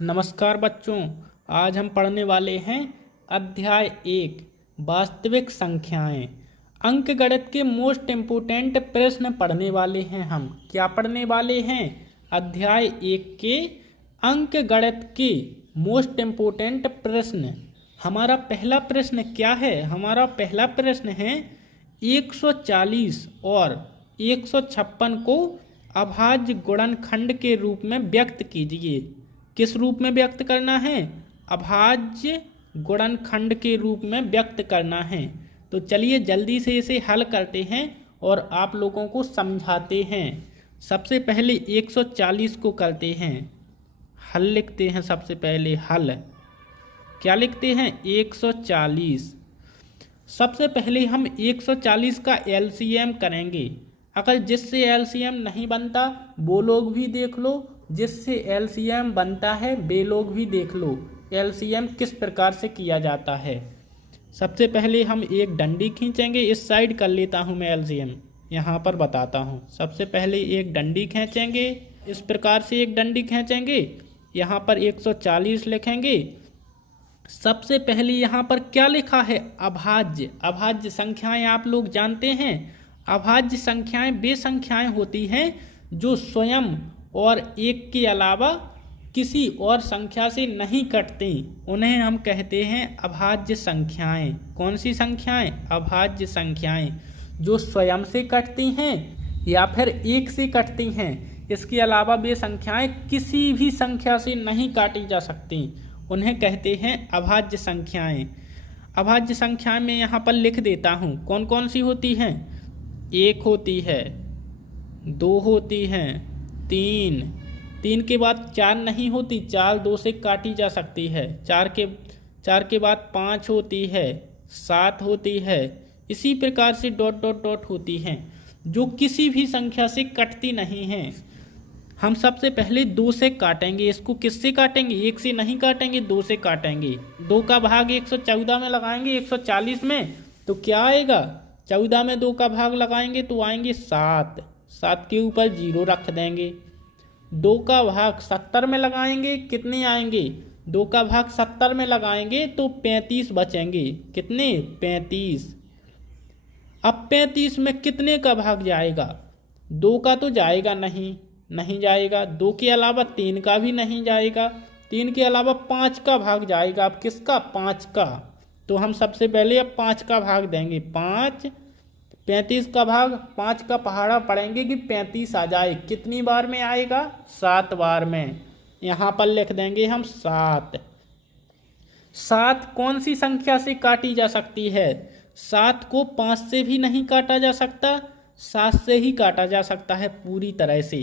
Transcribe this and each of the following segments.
नमस्कार बच्चों। आज हम पढ़ने वाले हैं अध्याय 1 वास्तविक संख्याएं। अंकगणित के मोस्ट इम्पोर्टेंट प्रश्न पढ़ने वाले हैं। हम क्या पढ़ने वाले हैं? अध्याय 1 के अंकगणित के मोस्ट इम्पोर्टेंट प्रश्न। हमारा पहला प्रश्न क्या है? हमारा पहला प्रश्न है 140 और 156 को अभाज्य गुणनखंड के रूप में व्यक्त कीजिए। किस रूप में व्यक्त करना है? अभाज्य गुणनखंड के रूप में व्यक्त करना है। तो चलिए जल्दी से इसे हल करते हैं और आप लोगों को समझाते हैं। सबसे पहले 140 को करते हैं, हल लिखते हैं। सबसे पहले हल क्या लिखते हैं? 140। सबसे पहले हम 140 का एलसीएम करेंगे। अगर जिससे एलसीएम नहीं बनता वो लोग भी देख लो, जिससे एलसीएम बनता है वे लोग भी देख लो एलसीएम किस प्रकार से किया जाता है। सबसे पहले हम एक डंडी खींचेंगे। इस साइड कर लेता हूँ मैं एलसीएम, यहाँ पर बताता हूँ। सबसे पहले एक डंडी खींचेंगे, इस प्रकार से एक डंडी खींचेंगे। यहाँ पर 140 लिखेंगे। सबसे पहले यहाँ पर क्या लिखा है? अभाज्य। अभाज्य संख्याएं आप लोग जानते हैं। अभाज्य संख्याएं वे संख्याएं होती हैं जो स्वयं और एक के अलावा किसी और संख्या से नहीं कटती, उन्हें हम कहते हैं अभाज्य संख्याएं। कौन सी संख्याएं? अभाज्य संख्याएं जो स्वयं से कटती हैं या फिर एक से कटती हैं। इसके अलावा वे संख्याएं किसी भी संख्या से नहीं काटी जा सकती, उन्हें कहते हैं अभाज्य संख्याएं। अभाज्य संख्याएं में यहाँ पर लिख देता हूँ कौन कौन सी होती हैं। 1 होती है, 2 होती हैं, 3 के बाद 4 नहीं होती, 4 2 से काटी जा सकती है। 4 के बाद 5 होती है, 7 होती है। इसी प्रकार से डॉट डॉट डॉट होती हैं जो किसी भी संख्या से कटती नहीं हैं। हम सबसे पहले 2 से काटेंगे। इसको किससे काटेंगे? 1 से नहीं काटेंगे, 2 से काटेंगे। 2 का भाग 114 में लगाएंगे 140 में तो क्या आएगा? 14 में 2 का भाग लगाएंगे तो आएंगे 7। 7 के ऊपर 0 रख देंगे। 2 का भाग 70 में लगाएंगे, कितने आएंगे? 2 का भाग 70 में लगाएंगे तो 35 बचेंगे। कितने? 35। अब 35 में कितने का भाग जाएगा? 2 का तो जाएगा नहीं जाएगा। 2 के अलावा 3 का भी नहीं जाएगा। 3 के अलावा 5 का भाग जाएगा। अब किसका? 5 का। तो हम सबसे पहले अब 5 का भाग देंगे। 5, 35 का भाग 5 का पहाड़ा पड़ेंगे कि 35 आ जाए। कितनी बार में आएगा? 7 बार में। यहाँ पर लिख देंगे हम 7। 7 कौन सी संख्या से काटी जा सकती है? 7 को 5 से भी नहीं काटा जा सकता, 7 से ही काटा जा सकता है पूरी तरह से।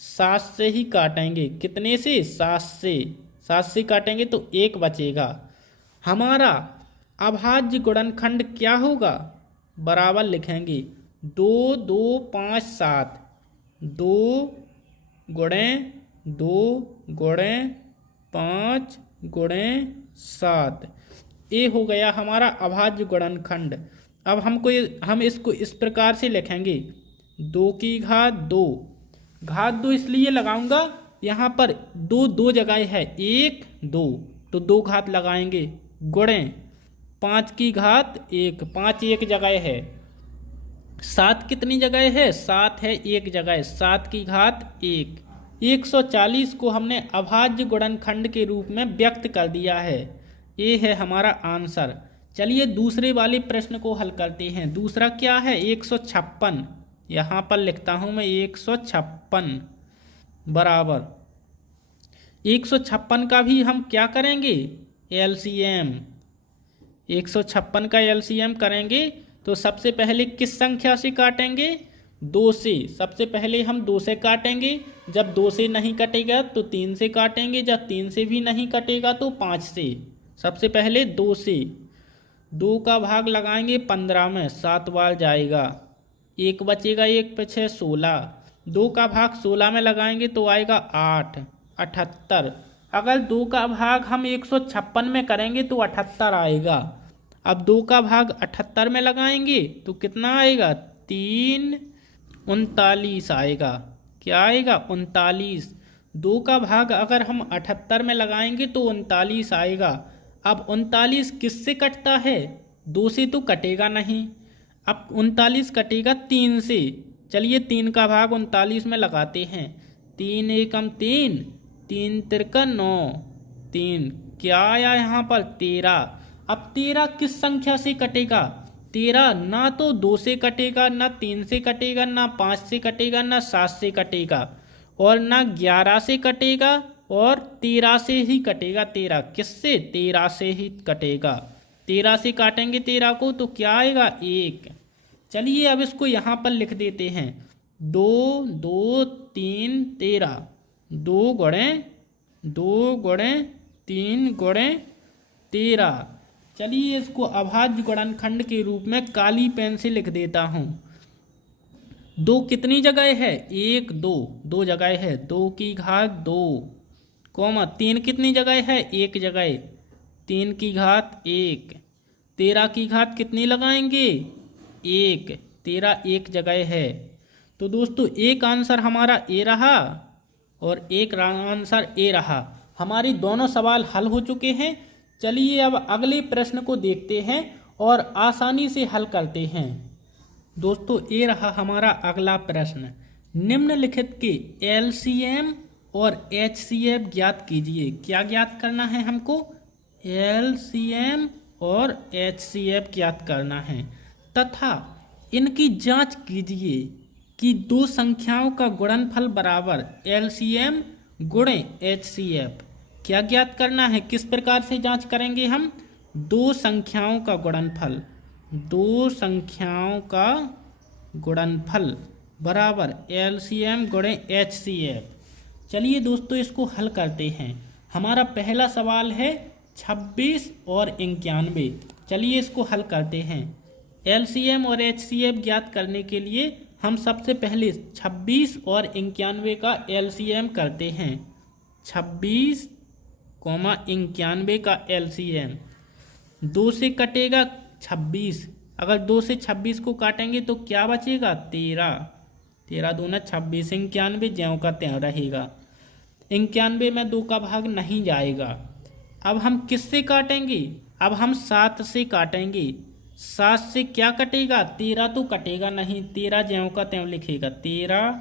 7 से ही काटेंगे। कितने से? 7 से। 7 से काटेंगे तो 1 बचेगा। हमारा अभाज्य गुणनखंड क्या होगा? बराबर लिखेंगे 2 2 5 7। 2 गुणे 2 गुणे 5 गुणे 7। ये हो गया हमारा अभाज्य गुणनखंड। अब हम इसको इस प्रकार से लिखेंगे 2 की घात 2। घात 2 इसलिए लगाऊंगा, यहाँ पर 2 जगह है, 1 2 तो 2 घात लगाएंगे। गुणे 5 की घात 1, 5 एक जगह है। 7 कितनी जगह है? 7 है एक जगह, 7 की घात 1। 140 को हमने अभाज्य गुणनखंड के रूप में व्यक्त कर दिया है। ये है हमारा आंसर। चलिए दूसरे वाले प्रश्न को हल करते हैं। दूसरा क्या है? 156। यहाँ पर लिखता हूँ मैं 156 बराबर 156 का भी हम क्या करेंगे? एलसीएम। 156 का एलसीएम करेंगे तो सबसे पहले किस संख्या से काटेंगे? 2 से। सबसे पहले हम 2 से काटेंगे। जब 2 से नहीं कटेगा तो 3 से काटेंगे। जब 3 से भी नहीं कटेगा तो 5 से। सबसे पहले 2 से। 2 का भाग लगाएंगे 15 में, 7 बार जाएगा। 1 बचेगा, 1 पे 6 16। 2 का भाग 16 में लगाएंगे तो आएगा 8 78। अगर 2 का भाग हम 156 में करेंगे तो 78 आएगा। अब 2 का भाग 78 में लगाएंगे तो कितना आएगा? 3 39 आएगा। क्या आएगा? 39। 2 का भाग अगर हम 78 में लगाएंगे तो 39 आएगा। अब 39 किससे कटता है? 2 से तो कटेगा नहीं। अब 39 कटेगा 3 से। चलिए 3 का भाग 39 में लगाते हैं। 3 एकम 3, 3 तिरका 9, 3 क्या आया यहाँ पर? 13। अब 13 किस संख्या से कटेगा? 13 ना तो 2 से कटेगा, ना 3 से कटेगा, ना 5 से कटेगा, ना 7 से कटेगा, और ना 11 से कटेगा, और 13 से ही कटेगा। 13 किससे? 13 से ही कटेगा। 13 से काटेंगे 13 को तो क्या आएगा? 1। चलिए अब इसको यहाँ पर लिख देते हैं। 2 2 3 13, 2 गुणे 2 गुणे 3 गुणे 13। चलिए इसको अभाज्य गुणनखंड के रूप में काली पेन से लिख देता हूँ। 2 कितनी जगह है? 1 2, 2 जगह है। 2 की घात 2, कॉमा 3 कितनी जगह है? 1 जगह, 3 की घात 1। 13 की घात कितनी लगाएंगे? 1। 13 1 जगह है। तो दोस्तों एक आंसर हमारा ए रहा और एक आंसर ए रहा। हमारी दोनों सवाल हल हो चुके हैं। चलिए अब अगले प्रश्न को देखते हैं और आसानी से हल करते हैं। दोस्तों ये रहा हमारा अगला प्रश्न। निम्नलिखित के एलसीएम और एचसीएफ ज्ञात कीजिए। क्या ज्ञात करना है हमको? एलसीएम और एचसीएफ ज्ञात करना है तथा इनकी जांच कीजिए कि 2 संख्याओं का गुणनफल बराबर एलसीएम गुणे एचसीएफ। क्या ज्ञात करना है? किस प्रकार से जांच करेंगे हम? 2 संख्याओं का गुणनफल, 2 संख्याओं का गुणनफल बराबर एलसीएम गुणे एचसीएफ। चलिए दोस्तों इसको हल करते हैं। हमारा पहला सवाल है 26 और 91। चलिए इसको हल करते हैं। एलसीएम और एचसीएफ ज्ञात करने के लिए हम सबसे पहले 26 और 91 का एलसीएम करते हैं। 26, 91 का एलसीएम। 2 से कटेगा 26। अगर 2 से 26 को काटेंगे तो क्या बचेगा? 13। 13 दूना 26, 91 ज्यों का त्यों रहेगा। 91 में 2 का भाग नहीं जाएगा। अब हम किससे काटेंगे? अब हम 7 से काटेंगे। 7 से क्या कटेगा? 13 तो कटेगा नहीं, 13 ज्यों का त्यों लिखेगा 13।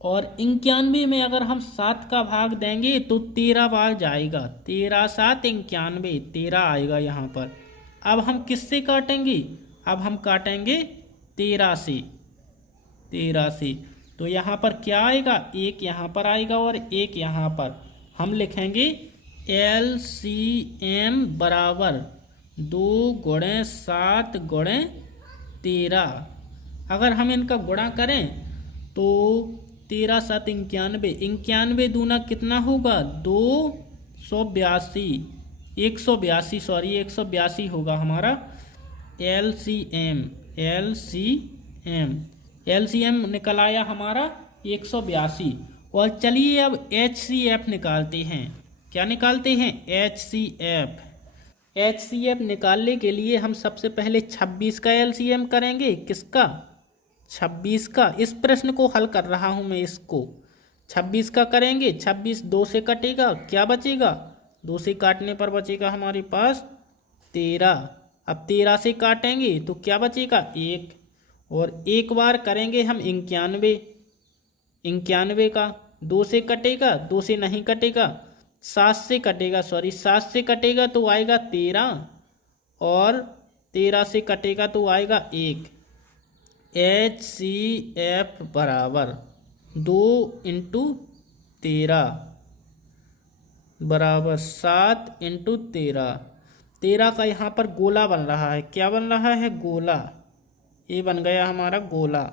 और 91 में अगर हम 7 का भाग देंगे तो 13 बार जाएगा। 13 7 91, 13 आएगा यहाँ पर। अब हम किससे काटेंगे? अब हम काटेंगे 13 से। 13 से तो यहाँ पर क्या आएगा? 1 यहाँ पर आएगा और 1 यहाँ पर। हम लिखेंगे एलसीएम बराबर 2 गुणे 7 गुणे 13। अगर हम इनका गुणा करें तो 13 7 91, 91 दूना कितना होगा? 282, 182 सॉरी 182 होगा हमारा एलसीएम। एलसीएम निकल आया हमारा 182। और चलिए अब एचसीएफ निकालते हैं। क्या निकालते हैं? एचसीएफ निकालने के लिए हम सबसे पहले 26 का एलसीएम करेंगे। किसका? 26 का। इस प्रश्न को हल कर रहा हूं मैं इसको। 26 का करेंगे। 26 2 से कटेगा, क्या बचेगा? 2 से काटने पर बचेगा हमारे पास 13। अब 13 से काटेंगे तो क्या बचेगा? 1। और एक बार करेंगे हम 91 का। 2 से कटेगा, 2 से नहीं कटेगा, 7 से कटेगा, सॉरी 7 से कटेगा तो आएगा 13, और 13 से कटेगा तो आएगा 1। HCF बराबर 2 × 13 बराबर 7 × 13। 13 का यहाँ पर गोला बन रहा है। क्या बन रहा है? गोला। ये बन गया हमारा गोला।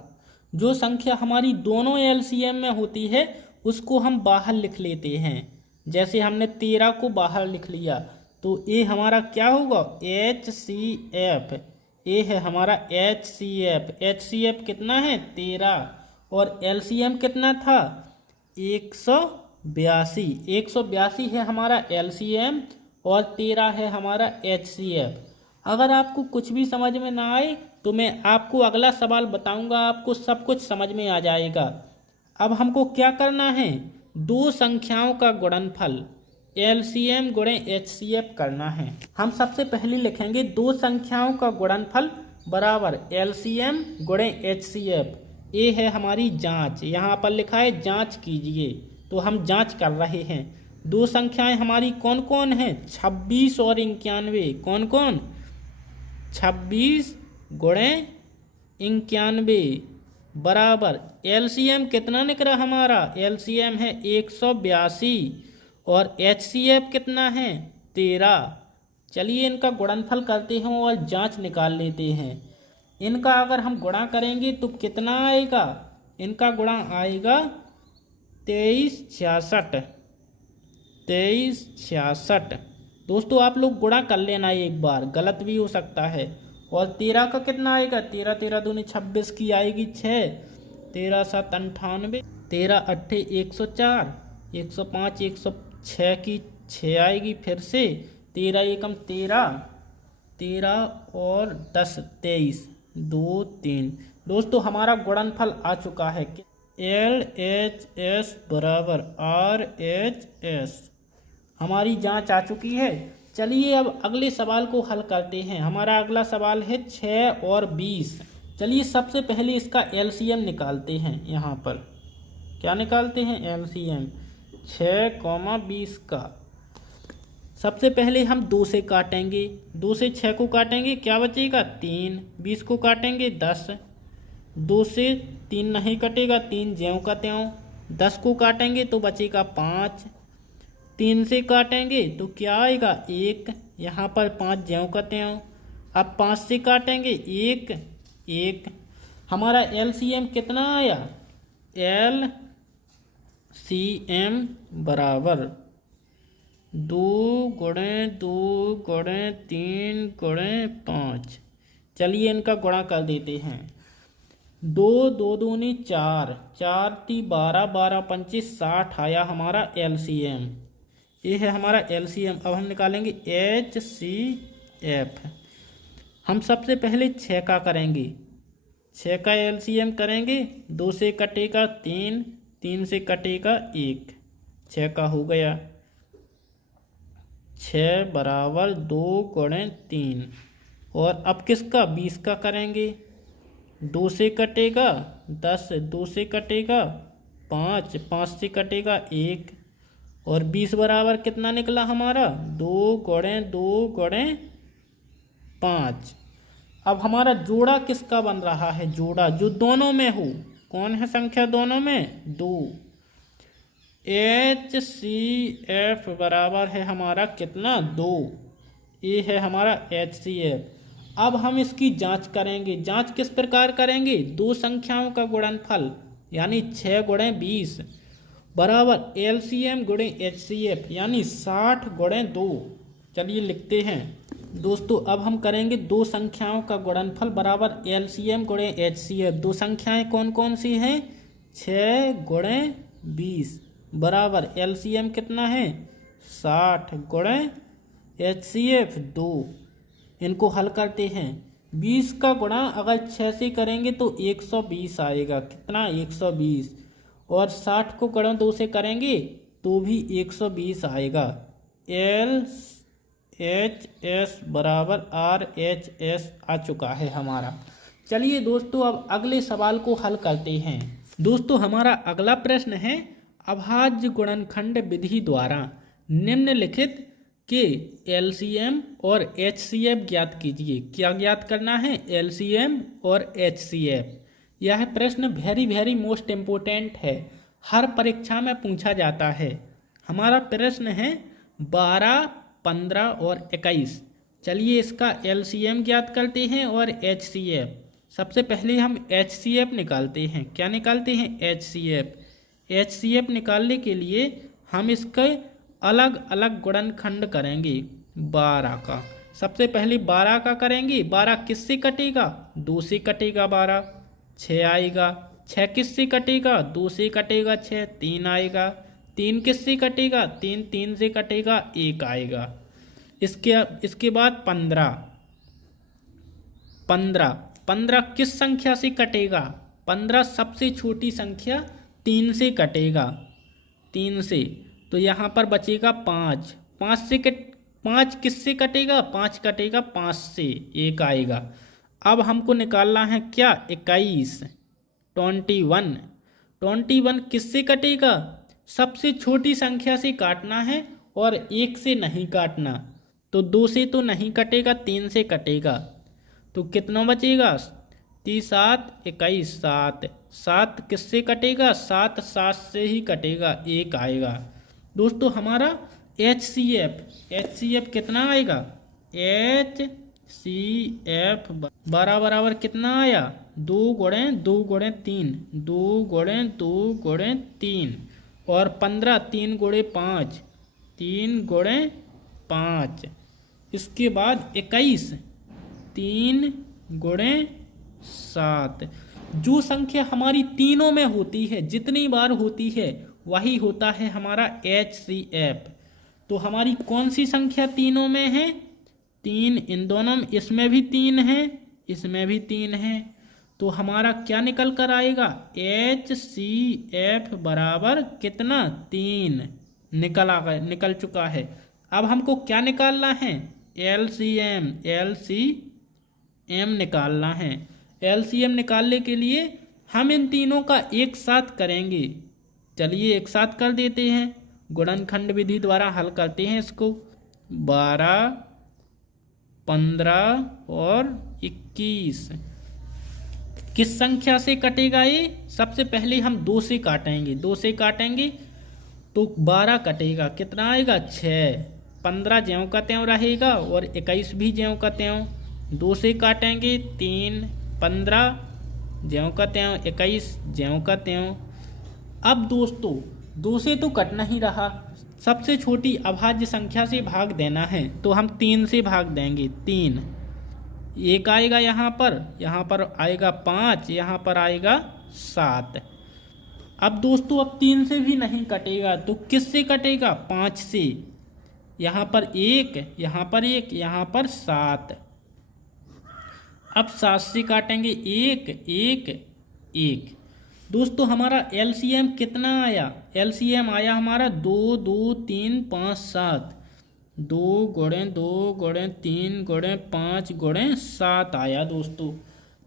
जो संख्या हमारी दोनों एलसीएम में होती है उसको हम बाहर लिख लेते हैं। जैसे हमने 13 को बाहर लिख लिया तो ये हमारा क्या होगा? HCF। ये है हमारा HCF कितना है? 13। और एलसीएम कितना था? 182। 182 है हमारा एलसीएम और 13 है हमारा HCF। अगर आपको कुछ भी समझ में ना आए तो मैं आपको अगला सवाल बताऊंगा, आपको सब कुछ समझ में आ जाएगा। अब हमको क्या करना है? दो संख्याओं का गुणनफल एलसीएम गुणे एचसीएफ करना है। हम सबसे पहले लिखेंगे दो संख्याओं का गुणनफल बराबर एलसीएम गुणे एचसीएफ। ये है हमारी जांच, यहाँ पर लिखा है जांच कीजिए, तो हम जांच कर रहे हैं। दो संख्याएं हमारी कौन कौन हैं? 26 और 91। कौन कौन? 26 गुणे 91 बराबर एलसीएम कितना निकला हमारा? एलसीएम है 182 और एचसीएफ कितना है? 13। चलिए इनका गुणनफल करते हैं और जांच निकाल लेते हैं। इनका अगर हम गुणा करेंगे तो कितना आएगा? इनका गुणा आएगा 2366। 2366। दोस्तों आप लोग गुणा कर लेना एक बार, गलत भी हो सकता है। और 13 का कितना आएगा? 13 13 दूनी 26 की आएगी 6। 13 7 98। 13 8 104। 105 106 की 6 आएगी फिर से। 13 एकम 13। 13 और 10 23 2 3। दोस्तों हमारा गुणनफल आ चुका है कि LHS बराबर RHS। हमारी जांच आ चुकी है। चलिए अब अगले सवाल को हल करते हैं। हमारा अगला सवाल है 6 और 20। चलिए सबसे पहले इसका एलसीएम निकालते हैं। यहाँ पर क्या निकालते हैं? एलसीएम 6, 20 का। सबसे पहले हम 2 से काटेंगे। 2 से 6 को काटेंगे, क्या बचेगा? 3। 20 को काटेंगे 10। 2 से 3 नहीं कटेगा, 3 ज्यों का त्यों। 10 को काटेंगे तो बचेगा 5। 3 से काटेंगे तो क्या आएगा? 1। यहाँ पर 5 ज्यों का त्यों। अब 5 से काटेंगे 1 1। हमारा एलसीएम कितना आया? एलसीएम बराबर 2 गुणे 2 गुणे 3 गुणे 5। चलिए इनका गुणा कर देते हैं। 2 2 दूनी 4। 4 × 12 12 25 60 आया हमारा एलसीएम। ये है हमारा एलसीएम। अब हम निकालेंगे एचसीएफ। हम सबसे पहले 6 का करेंगे। 6 का एलसीएम करेंगे। 2 से कटेगा 3। 3 से कटेगा 1। 6 का हो गया। 6 बराबर 2 गुणे 3। और अब किसका? 20 का करेंगे। 2 से कटेगा 10। 2 से कटेगा 5। 5 से कटेगा 1। और 20 बराबर कितना निकला हमारा? 2 गुणे 2 गुणे 5। अब हमारा जोड़ा किसका बन रहा है? जोड़ा जो दोनों में हो। कौन है संख्या दोनों में? 2। HCF बराबर है हमारा कितना? 2। ये है हमारा HCF। अब हम इसकी जांच करेंगे। जांच किस प्रकार करेंगे? दो संख्याओं का गुणनफल यानी 6 गुणे 20 बराबर एलसीएम गुणे एचसीएफ यानी 60 गुणे 2। चलिए लिखते हैं दोस्तों। अब हम करेंगे दो संख्याओं का गुणनफल बराबर एलसीएम गुणे एचसीएफ। दो संख्याएं कौन कौन सी हैं? 6 गुणे 20 बराबर एलसीएम कितना है? 60 गुणे एचसीएफ 2। इनको हल करते हैं। 20 का गुणा अगर 6 से करेंगे तो 120 आएगा। कितना? 120। और 60 को गुणा 2 से करेंगे तो भी 120 आएगा। LHS बराबर RHS आ चुका है हमारा। चलिए दोस्तों अब अगले सवाल को हल करते हैं। दोस्तों हमारा अगला प्रश्न है अभाज्य गुणनखंड विधि द्वारा निम्नलिखित के एलसीएम और एचसीएफ ज्ञात कीजिए। क्या ज्ञात करना है? एलसीएम और एचसीएफ। यह प्रश्न वेरी मोस्ट इम्पोर्टेंट है, हर परीक्षा में पूछा जाता है। हमारा प्रश्न है 12, 15 और 21। चलिए इसका एलसीएम ज्ञात करते हैं और एचसीएफ। सबसे पहले हम एचसीएफ निकालते हैं। क्या निकालते हैं? एचसीएफ। एचसीएफ निकालने के लिए हम इसके अलग अलग गुणनखंड करेंगे 12 का। सबसे पहले 12 का करेंगे। 12 किससे कटेगा? 2 से कटेगा 12, 6 आएगा। 6 किससे कटेगा? 2 से कटेगा 6, 3 आएगा। 3 किससे कटेगा? 3 3 से कटेगा 1 आएगा। इसके बाद 15। 15 किस संख्या से कटेगा? 15 सबसे छोटी संख्या 3 से कटेगा। 3 से, तो यहाँ पर बचेगा 5। 5 किससे कटेगा? 5 कटेगा 5 से, 1 आएगा। अब हमको निकालना है क्या? 21। 21 किससे कटेगा? सबसे छोटी संख्या से काटना है और 1 से नहीं काटना। तो 2 से तो नहीं कटेगा, 3 से कटेगा। तो कितना बचेगा? 3 7 21, 7। 7 किससे कटेगा? 7 से ही कटेगा, 1 आएगा। दोस्तों हमारा HCF कितना आएगा? HCF बराबर कितना आया? 2 गुणे 2 गुणे 3, 2 गुणे 2 गुणे 3 और 15, 3 गुणे 5, 3 गुणे 5। इसके बाद 21, 3 गुणे 7। जो संख्या हमारी तीनों में होती है, जितनी बार होती है वही होता है हमारा HCF। तो हमारी कौन सी संख्या तीनों में है? 3, इन दोनों में, इसमें भी 3 है, इसमें भी 3 है। तो हमारा क्या निकल कर आएगा? HCF बराबर कितना? 3 निकल चुका है। अब हमको क्या निकालना है? LCM निकालना है। LCM निकालने के लिए हम इन तीनों का एक साथ करेंगे। चलिए एक साथ कर देते हैं, गुणनखंड विधि द्वारा हल करते हैं इसको। 12, 15 और 21 किस संख्या से कटेगा ये? सबसे पहले हम 2 से काटेंगे। 2 से काटेंगे तो 12 कटेगा, कितना आएगा? 6। 15 ज्यों का त्यों रहेगा और 21 भी ज्यों का त्यों। 2 से काटेंगे 3, 15 ज्यों का त्यों, 21 ज्यों का त्यों। अब दोस्तों 2 से तो कट नहीं रहा, सबसे छोटी अभाज्य संख्या से भाग देना है। तो हम 3 से भाग देंगे। 3, 1 आएगा यहाँ पर आएगा 5, यहाँ पर आएगा 7। अब दोस्तों अब 3 से भी नहीं कटेगा, तो किस से कटेगा? 5 से। यहाँ पर 1, यहाँ पर 1, यहाँ पर 7। अब 7 से काटेंगे 1, 1, 1। दोस्तों हमारा LCM कितना आया? LCM आया हमारा 2, 2, 3, 5, 7। 2 गुणे 2 गुणे 3 गुणे 5 गुणे 7 आया दोस्तों।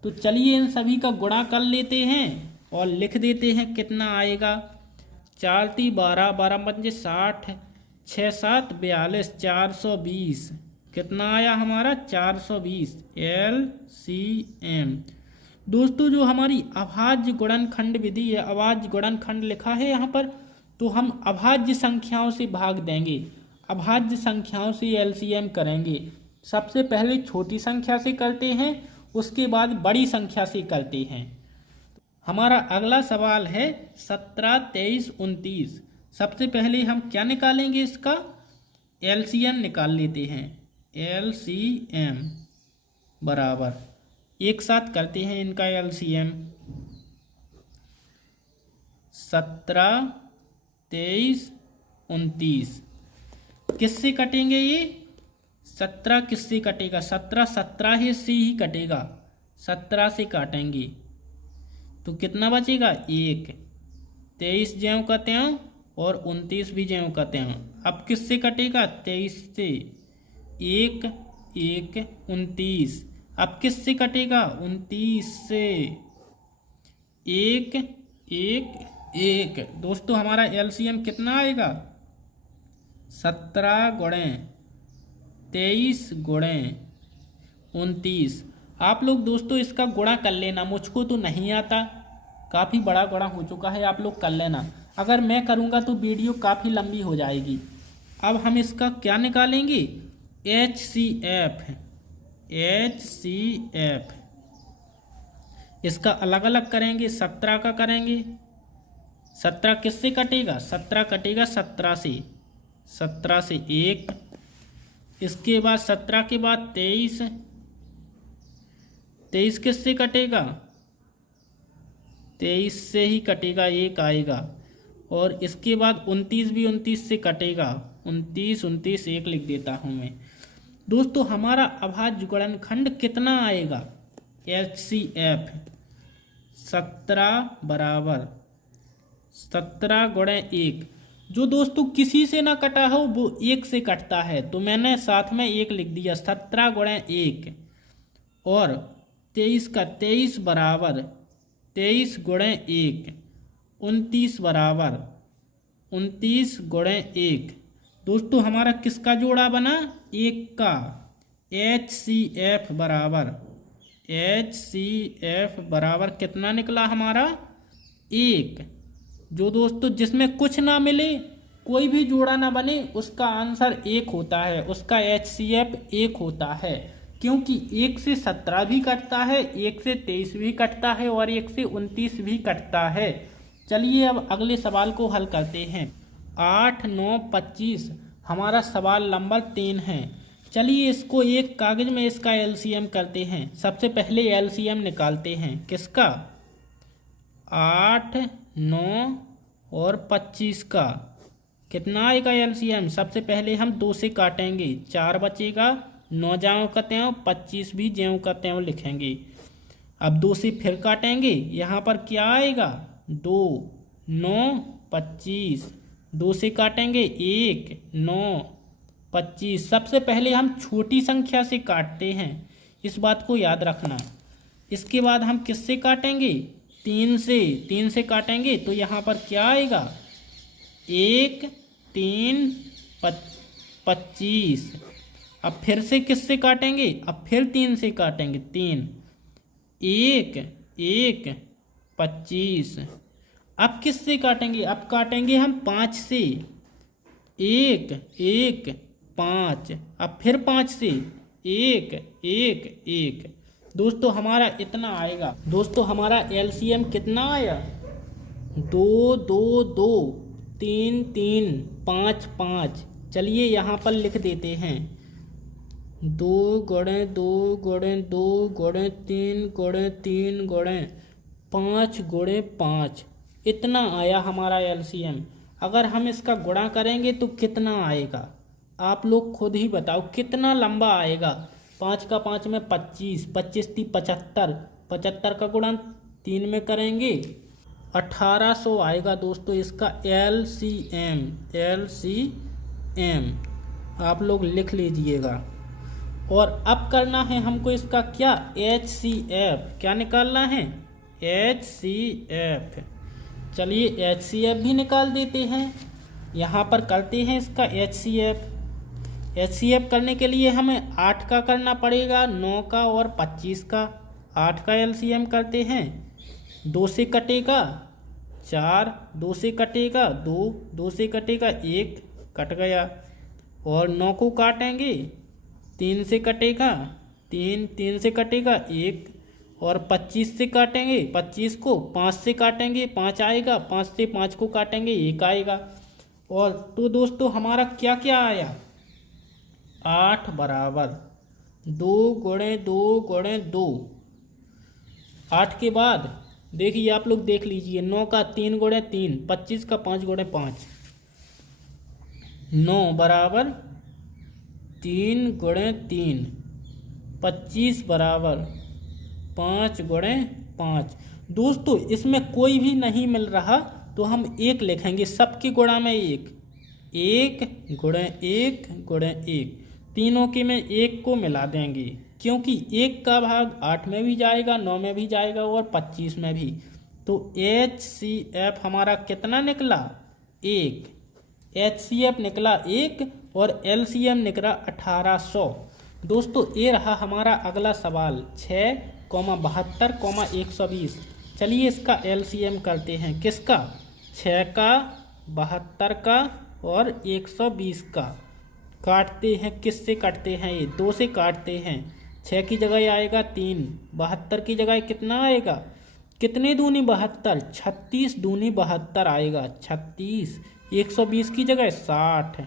तो चलिए इन सभी का गुणा कर लेते हैं और लिख देते हैं कितना आएगा। 4 × 12, 12 × 5 60, 6 7 42, 420। कितना आया हमारा? 420 LCM। दोस्तों जो हमारी अभाज्य गुणनखंड विधि है, अभाज्य गुणनखंड लिखा है यहाँ पर, तो हम अभाज्य संख्याओं से भाग देंगे, अभाज्य संख्याओं से LCM करेंगे। सबसे पहले छोटी संख्या से करते हैं, उसके बाद बड़ी संख्या से करते हैं। हमारा अगला सवाल है 17, 23, 29। सबसे पहले हम क्या निकालेंगे? इसका LCM निकाल लेते हैं। LCM बराबर, एक साथ करते हैं इनका LCM। 17, 23, 29 किससे कटेंगे ये? 17 किससे कटेगा? 17 ही से ही कटेगा, 17 से काटेंगे तो कितना बचेगा? 1। 23 ज्यों का त्यों और 29 भी ज्यों का त्यों। अब किससे कटेगा? 23 से। 1, 1, 29। अब किससे कटेगा? 29 से। 1, 1, 1। दोस्तों हमारा LCM कितना आएगा? 17 गुणे 23 गुणे 29। आप लोग दोस्तों इसका गुणा कर लेना, मुझको तो नहीं आता, काफ़ी बड़ा गुणा हो चुका है, आप लोग कर लेना। अगर मैं करूँगा तो वीडियो काफ़ी लंबी हो जाएगी। अब हम इसका क्या निकालेंगे? HCF इसका अलग अलग करेंगे, 17 का करेंगे। 17 किससे कटेगा? 17 कटेगा 17 से। 17 से 1। इसके बाद 17 के बाद 23। 23 किससे कटेगा? 23 से ही कटेगा, 1 आएगा। और इसके बाद 29 भी 29 से कटेगा। 29, 29, 1 लिख देता हूँ मैं। दोस्तों हमारा अभाज्य गुणनखंड कितना आएगा? HCF 17 बराबर 17 गुणे 1। जो दोस्तों किसी से ना कटा हो वो 1 से कटता है, तो मैंने साथ में 1 लिख दिया। 17 गुणे 1 और 23 का 23 बराबर 23 गुणे 1 29 बराबर 29 गुणे 1। दोस्तों हमारा किसका जोड़ा बना? 1 का। HCF बराबर कितना निकला हमारा? 1। जो दोस्तों जिसमें कुछ ना मिले, कोई भी जोड़ा ना बने, उसका आंसर 1 होता है, उसका HCF 1 होता है। क्योंकि 1 से 17 भी कटता है, 1 से 23 भी कटता है और 1 से 29 भी कटता है। चलिए अब अगले सवाल को हल करते हैं। 8, 9, 25 हमारा सवाल नंबर 3 है। चलिए इसको एक कागज में इसका LCM करते हैं। सबसे पहले LCM निकालते हैं। किसका? 8, 9 और 25 का। कितना आएगा LCM? सबसे पहले हम 2 से काटेंगे, 4 बचेगा। 9 ज्यों का त्यों, 25 भी ज्यों का त्यों लिखेंगे। अब 2 से फिर काटेंगे, यहाँ पर क्या आएगा? 2, 9, 25। 2 से काटेंगे, 1, 9, 25। सबसे पहले हम छोटी संख्या से काटते हैं, इस बात को याद रखना। इसके बाद हम किससे काटेंगे? 3 से। 3 से काटेंगे तो यहाँ पर क्या आएगा? 1, 3, 25। अब फिर से किससे काटेंगे? अब फिर 3 से काटेंगे। 3, 1, 1, 25। अब किससे काटेंगे? अब काटेंगे हम 5 से। 1, 1, 5। अब फिर 5 से 1, 1, 1। दोस्तों हमारा इतना आएगा। दोस्तों हमारा LCM कितना आया? 2, 2, 2, 3, 3, 5, 5। चलिए यहाँ पर लिख देते हैं। 2 गुणे 2 गुणे 2 गुणे 3 गुणे 3 गुणे 5 गुणे 5। इतना आया हमारा LCM। अगर हम इसका गुणा करेंगे तो कितना आएगा? आप लोग खुद ही बताओ कितना लंबा आएगा। 5 का 5 में 25, 25 × 75, 75 का गुणा 3 में करेंगे 1800 आएगा दोस्तों इसका LCM। आप लोग लिख लीजिएगा। और अब करना है हमको इसका क्या? HCF। क्या निकालना है? HCF। चलिए HCF भी निकाल देते हैं। यहाँ पर करते हैं इसका HCF करने के लिए हमें 8 का करना पड़ेगा, 9 का और 25 का। 8 का LCM करते हैं। 2 से कटेगा 4, 2 से कटेगा 2, 2 से कटेगा 1, कट गया। और 9 को काटेंगे, 3 से कटेगा 3, 3 से कटेगा 1 और 25 से काटेंगे। 25 को 5 से काटेंगे, 5 आएगा। 5 से 5 को काटेंगे, 1 आएगा। और तो दोस्तों हमारा क्या क्या आया? 8 बराबर 2 गुणे 2 गुणे 2। 8 के बाद देखिए आप लोग देख लीजिए, 9 का 3 गुणे 3, 25 का 5 गुणे 5। 9 बराबर 3 गुणे 3, 25 बराबर 5 गुणे 5। दोस्तों इसमें कोई भी नहीं मिल रहा तो हम 1 लिखेंगे, सबके गुणा में 1, 1 गुणे 1 गुणे 1। तीनों के में 1 को मिला देंगे, क्योंकि 1 का भाग 8 में भी जाएगा, 9 में भी जाएगा और 25 में भी। तो HCF हमारा कितना निकला? 1। HCF निकला 1 और LCM निकला 1800। दोस्तों ये रहा हमारा अगला सवाल 6,72, 120। चलिए इसका LCM करते हैं। किसका? 6 का, 72 का और 120 का। काटते हैं, किससे काटते हैं? ये 2 से काटते हैं। 6 की जगह आएगा 3, 72 की जगह कितना आएगा? कितने दूनी 72? 36 दूनी 72 आएगा। 36। 120 की जगह 60।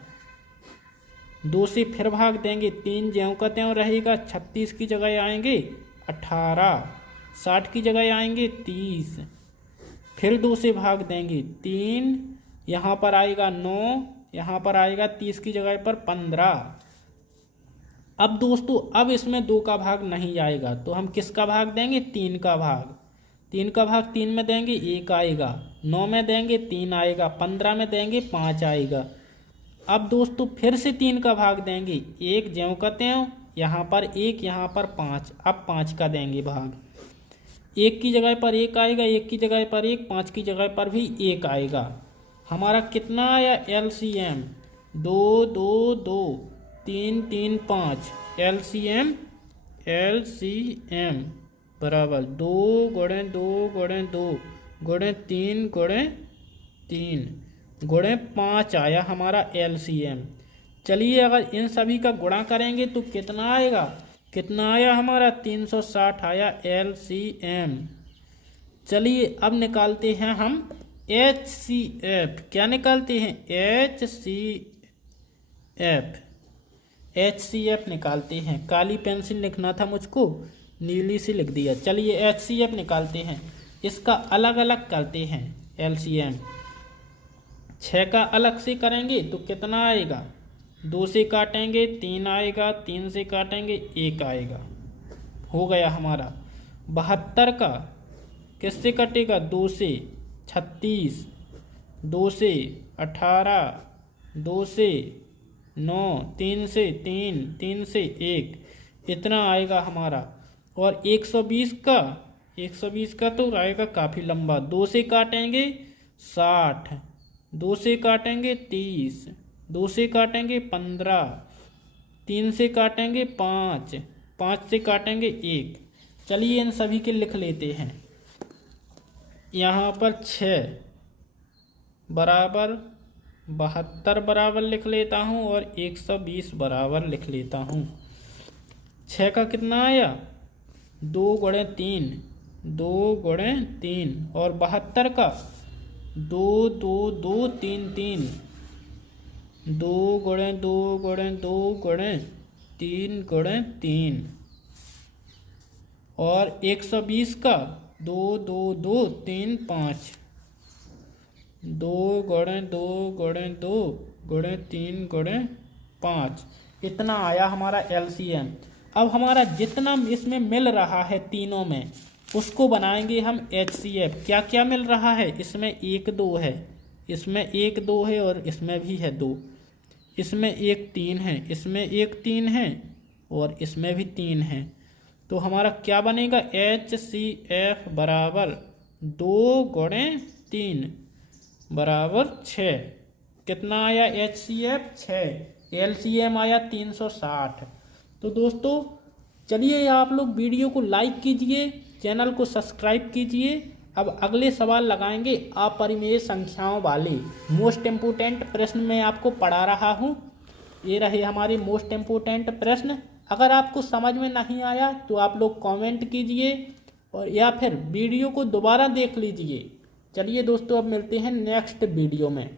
2 से फिर भाग देंगे, 3 ज्यों का त्यों रहेगा। 36 की जगह आएंगे 18, 60 की जगह आएंगे 30। फिर 2 से भाग देंगे, 3, यहाँ पर आएगा 9, यहाँ पर आएगा 30 की जगह पर 15। अब दोस्तों अब इसमें 2 का भाग नहीं आएगा तो हम किसका भाग देंगे? 3 का भाग। 3 का भाग 3 में देंगे 1 आएगा, 9 में देंगे 3 आएगा, 15 में देंगे 5 आएगा। अब दोस्तों फिर से 3 का भाग देंगे, 1 ज्यों का त्यों, यहाँ पर 1 यहाँ पर 5, अब 5 का देंगे भाग। 1 की जगह पर 1 आएगा, 1 की जगह पर 1, 5 की जगह पर भी 1 आएगा। हमारा कितना आया LCM? 2 2 2 3 3 5। LCM बराबर 2 गुणे 2 गुणे 2 गुणे 3 गुणे 3 गुणे 5 आया हमारा LCM। चलिए अगर इन सभी का गुणा करेंगे तो कितना आएगा? कितना आया हमारा? 360 आया LCM। चलिए अब निकालते हैं हम HCF। क्या निकालते हैं? HCF निकालते हैं। काली पेन से लिखना था मुझको, नीली से लिख दिया। चलिए HCF निकालते हैं, इसका अलग अलग करते हैं LCM। 6 का अलग से करेंगे तो कितना आएगा? 2 से काटेंगे 3 आएगा, 3 से काटेंगे 1 आएगा। हो गया हमारा। 72 का किससे कटेगा? 2 से 36, 2 से 18, 2 से 9, 3 से 3, 3 से 1, इतना आएगा हमारा। और 120 का तो आएगा काफ़ी लंबा। 2 से काटेंगे 60, 2 से काटेंगे 30, 2 से काटेंगे 15, 3 से काटेंगे 5, 5 से काटेंगे 1। चलिए इन सभी के लिख लेते हैं। यहाँ पर 6 बराबर 72 बराबर लिख लेता हूँ और 120 बराबर लिख लेता हूँ। 6 का कितना आया? 2 गुणे 3, 2 गुणे 3। और 72 का 2 2 2 3 3, 2 गुणे 2 गुणे 2 गुणे 3 गुणे 3। और 120 का 2 2 2 3 5, 2 गुणे 2 गुणे 2 गुणे 3 गुणे 5, इतना आया हमारा LCM। अब हमारा जितना इसमें मिल रहा है तीनों में, उसको बनाएंगे हम HCF। क्या क्या मिल रहा है? इसमें 1 2 है, इसमें 1 2 है और इसमें भी है 2, इसमें 1 3 है, इसमें 1 3 है और इसमें भी 3 है। तो हमारा क्या बनेगा? HCF बराबर 2 गुणे 3 बराबर 6। कितना आया HCF? 6। LCM आया 360। तो दोस्तों चलिए आप लोग वीडियो को लाइक कीजिए, चैनल को सब्सक्राइब कीजिए। अब अगले सवाल लगाएंगे अपरिमेय संख्याओं वाले। मोस्ट इम्पोर्टेंट प्रश्न मैं आपको पढ़ा रहा हूँ। ये रहे हमारे मोस्ट इम्पोर्टेंट प्रश्न। अगर आपको समझ में नहीं आया तो आप लोग कमेंट कीजिए और या फिर वीडियो को दोबारा देख लीजिए। चलिए दोस्तों अब मिलते हैं नेक्स्ट वीडियो में।